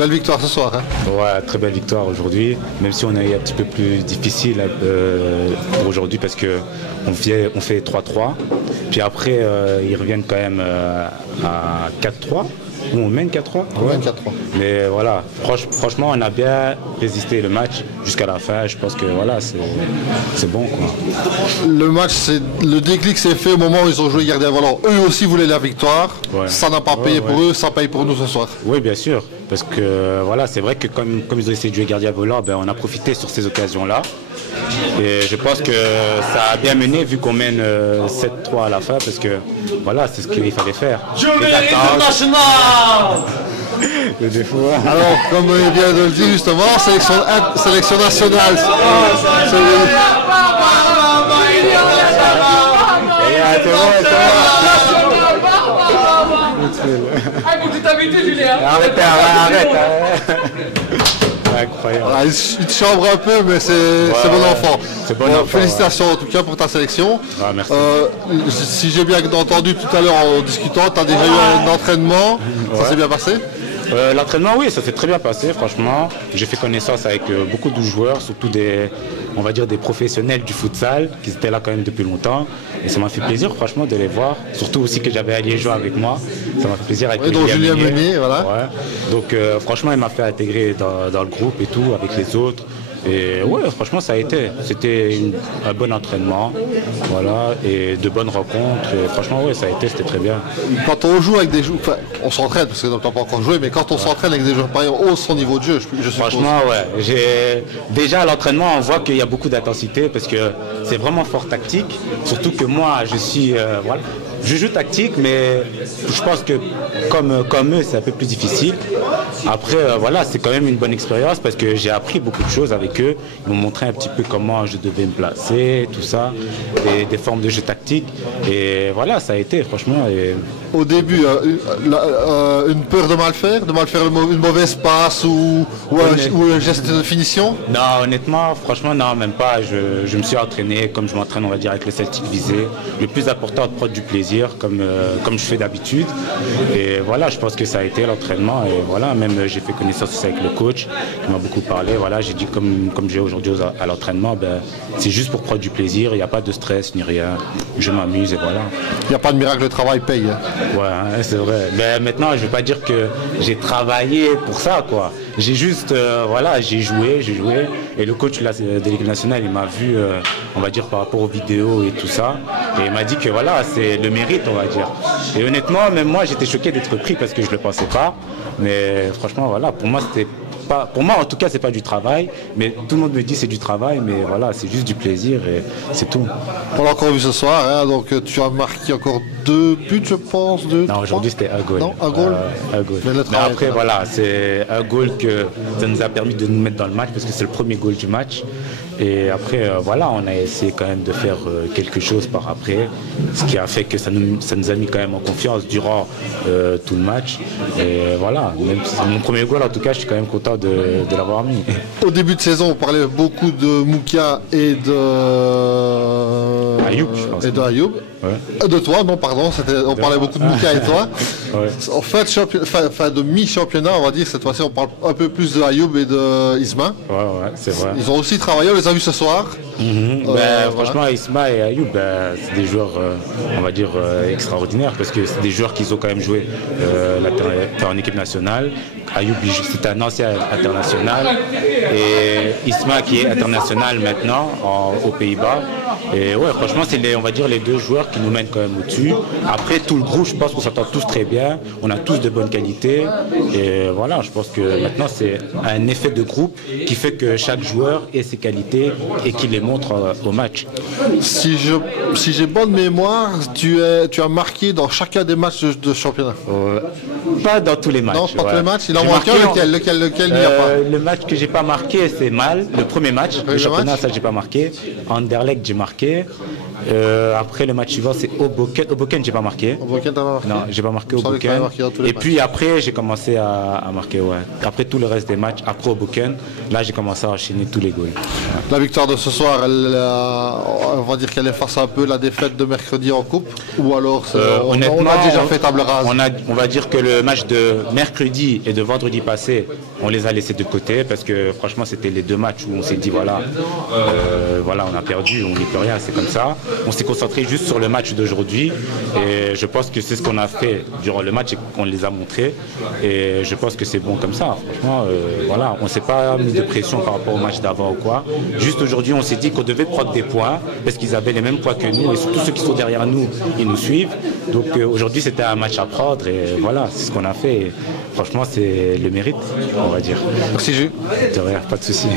Belle victoire ce soir. Hein. Ouais, très belle victoire aujourd'hui, même si on a eu un petit peu plus difficile pour aujourd'hui parce qu'on fait 3-3. Puis après, ils reviennent quand même à 4-3. Où on mène 4-3. Ouais. 4-3. Mais voilà, franchement, on a bien résisté le match jusqu'à la fin. Je pense que voilà, c'est bon, quoi. Le déclic s'est fait au moment où ils ont joué gardien volant. Eux aussi voulaient la victoire. Ouais. Ça n'a pas payé pour eux, ça paye pour nous ce soir. Oui, bien sûr. Parce que voilà, c'est vrai que comme ils ont essayé de jouer gardien volant, on a profité sur ces occasions-là. Et je pense que ça a bien mené vu qu'on mène 7-3 à la fin parce que voilà, c'est ce qu'il fallait faire. Le défaut. Alors, comme il vient de le dire justement, sélection nationale. Arrête. Incroyable. Voilà, il te chambre un peu, mais c'est bon enfant. Félicitations en tout cas pour ta sélection. Merci. Si j'ai bien entendu tout à l'heure en discutant, tu as déjà eu un entraînement. Ça s'est bien passé? L'entraînement, oui, ça s'est très bien passé, franchement. J'ai fait connaissance avec beaucoup de joueurs, surtout des professionnels du futsal qui étaient là quand même depuis longtemps. Et ça m'a fait plaisir, franchement, de les voir. Surtout aussi que j'avais un Liégeois avec moi. Ça m'a fait plaisir avec Julien Meunier, voilà. Ouais. Donc, franchement, il m'a fait intégrer dans le groupe et tout, avec les autres. Et ouais, franchement, c'était un bon entraînement, voilà, et de bonnes rencontres. Et franchement, ouais, c'était très bien. Quand on joue avec des joueurs, enfin, on s'entraîne parce que on n'a pas encore joué, mais quand on s'entraîne avec des joueurs pareils, on hausse son niveau de jeu, je suppose. Franchement, ouais. Déjà à l'entraînement, on voit qu'il y a beaucoup d'intensité parce que c'est vraiment fort tactique. Surtout que moi, je joue tactique, mais je pense que comme eux, c'est un peu plus difficile. Après, voilà, c'est quand même une bonne expérience parce que j'ai appris beaucoup de choses avec eux. Ils m'ont montré un petit peu comment je devais me placer, tout ça, des formes de jeu tactique. Et voilà, ça a été, franchement. Au début, une peur de mal faire une mauvaise passe ou un geste de finition? Non, honnêtement, franchement, non, même pas. Je me suis entraîné comme je m'entraîne, on va dire, avec le Celtic visé. Le plus important, de prendre du plaisir, comme je fais d'habitude. Et voilà, je pense que ça a été l'entraînement. Et voilà, même j'ai fait connaissance aussi avec le coach qui m'a beaucoup parlé. Voilà, j'ai dit comme j'ai aujourd'hui à l'entraînement, c'est juste pour prendre du plaisir. Il n'y a pas de stress ni rien. Je m'amuse et voilà. Il n'y a pas de miracle, le travail paye. Ouais, c'est vrai. Mais maintenant, je ne vais pas dire que j'ai travaillé pour ça, quoi. J'ai juste, j'ai joué. Et le coach de l'équipe nationale, il m'a vu, on va dire, par rapport aux vidéos et tout ça. Et il m'a dit que voilà, c'est le mérite, on va dire. Et honnêtement, même moi, j'étais choqué d'être pris parce que je ne le pensais pas. Mais franchement, voilà, pour moi, c'était pas... Pour moi, en tout cas, c'est pas du travail. Mais tout le monde me dit c'est du travail. Mais voilà, c'est juste du plaisir et c'est tout. On l'a encore vu ce soir. Hein, donc, tu as marqué encore 2 buts, je pense. Non, aujourd'hui, c'était un goal. Non, un goal. Un goal. Mais après, voilà, c'est un goal que ça nous a permis de nous mettre dans le match parce que c'est le premier goal du match. Et après, voilà, on a essayé quand même de faire quelque chose par après, ce qui a fait que ça nous a mis quand même en confiance durant tout le match. Et voilà, même si c'est mon premier goal, en tout cas, je suis quand même content de l'avoir mis. Au début de saison, on parlait beaucoup de Moukia et de Ayoub, je pense. Et de Ayoub. Ouais. De toi, non, pardon, on parlait beaucoup de Moukia et toi. Ouais. En fait, de mi-championnat, on va dire, cette fois-ci, on parle un peu plus de Ayoub et de Isma. Ouais, c'est vrai. Ils ont aussi travaillé, on les a vus ce soir. Franchement, Isma et Ayoub, c'est des joueurs, on va dire, extraordinaires parce que c'est des joueurs qui ont quand même joué en équipe nationale. Ayoub, c'est un ancien international et Isma qui est international maintenant aux Pays-Bas. Et ouais, franchement, c'est on va dire les deux joueurs qui nous mènent quand même au-dessus. Après, tout le groupe, je pense qu'on s'entend tous très bien. On a tous de bonnes qualités. Et voilà, je pense que maintenant, c'est un effet de groupe qui fait que chaque joueur ait ses qualités et qu'il les montre au match. Si j'ai bonne mémoire, tu as marqué dans chacun des matchs de championnat. Pas dans tous les matchs. Non, pas tous les matchs. Il en manque un, lequel il n'y a pas. Le match que j'ai pas marqué, c'est Mal. Le premier match. Le championnat, ça, j'ai pas marqué. Anderlecht, j'ai marqué. Après le match suivant, c'est Hoboken. Hoboken, j'ai pas marqué. Hoboken, t'as pas marqué? Non, j'ai pas marqué Hoboken. Et puis après, j'ai commencé à marquer, ouais. Après tout le reste des matchs, après Hoboken, là j'ai commencé à enchaîner tous les goals. Ouais. La victoire de ce soir, on va dire qu'elle efface un peu la défaite de mercredi en coupe, ou alors on a déjà fait table rase? On va dire que le match de mercredi et de vendredi passé, on les a laissés de côté parce que franchement c'était les deux matchs où on s'est dit voilà, on a perdu, on n'y peut rien, c'est comme ça. On s'est concentré juste sur le match d'aujourd'hui et je pense que c'est ce qu'on a fait durant le match et qu'on les a montrés et je pense que c'est bon comme ça. Franchement, voilà, on ne s'est pas mis de pression par rapport au match d'avant ou quoi. Juste aujourd'hui, on s'est dit qu'on devait prendre des points parce qu'ils avaient les mêmes points que nous et surtout ceux qui sont derrière nous, ils nous suivent. Donc aujourd'hui, c'était un match à prendre et voilà, c'est ce qu'on a fait. Et franchement, c'est le mérite, on va dire. Merci Jules. De rien, pas de souci.